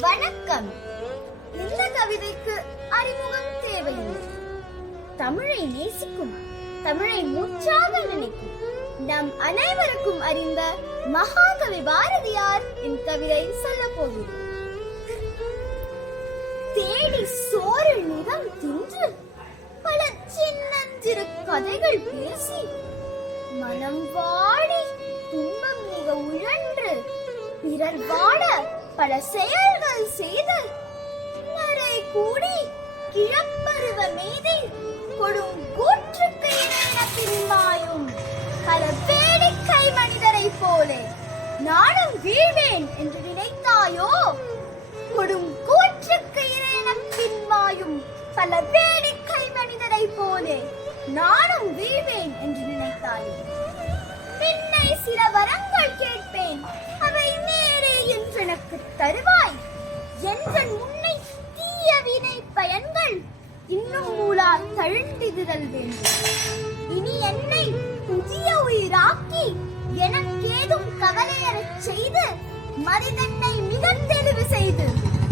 வணக்கம். இந்த கவிதைக்கு அறிமுகம் தேவையில்லை. தமிழை நேசிக்கும், தமிழை மூச்சாக நினைக்கும் நம் அனைவருக்கும் அறிந்த மகாகவி பாரதியார் என் கவிதை சொல்ல போகிறேன். தேடி சோறு நிறம் தின்று பல சின்னஞ்சிறு கதைகள் பேசி மனம் வாடி துன்பம் மிக உழன்று பிறர் வாட பல செயல்கள் செய்து நரை கூடி கிழப்பருவ மீதி கொடும் கூற்றுக்கு பின்மாயும் பல வேடிக்கை மனிதரை போலே நானும் வீழ்வேன் என்று நினைத்தாயோ? கொடும் கூற்றுக்கு பின்மாயும் பல வேடிக்கை மனிதரை போலே நானும் வீழ்வேன் என்று நினைத்தாயோ? பின்னை சில வரங்கள் கேட்பேன், அவை நேரே என்றெனக்கு தருவாய். என்றன் முன்னை தீய வினை பயன்கள் இன்னும் மூலா தழுந்திடுதல் வேண்டும். இனி என்னை புதிய உயிராக்கி எனக்கேதும் கவலையறச் செய்து மனிதனை மிக தெளிவு செய்து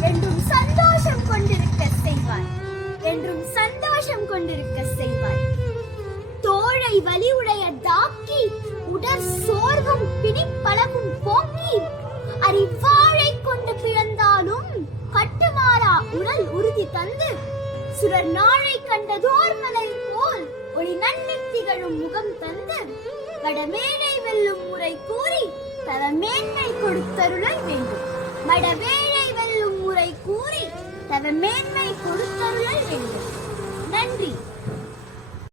என்றும் சந்தோஷம் கொண்டிருக்க செய்வாய், என்றும் சந்தோஷம் கொண்டிருக்க செய்வாய். தோழை வலி உடைய தாக்கி உடற் சோர்வும் பிணிப்பளவும் போக்கி அறிவாழை கொண்டு பிறந்தாலும் கட்டுமாறா உடல் உறுதி தந்து சுடர் நாளை கண்டதோர் மலை போல் ஒளி நன்னி திகழும் முகம் தந்து வடமேனை வெல்லும் முறை கூறி தவ மேன்மை கொடுத்தருளல் வேண்டும். வடவேளை வெல்லும் முறை கூறி தவ மேன்மை கொடுத்தருளல் வேண்டும்.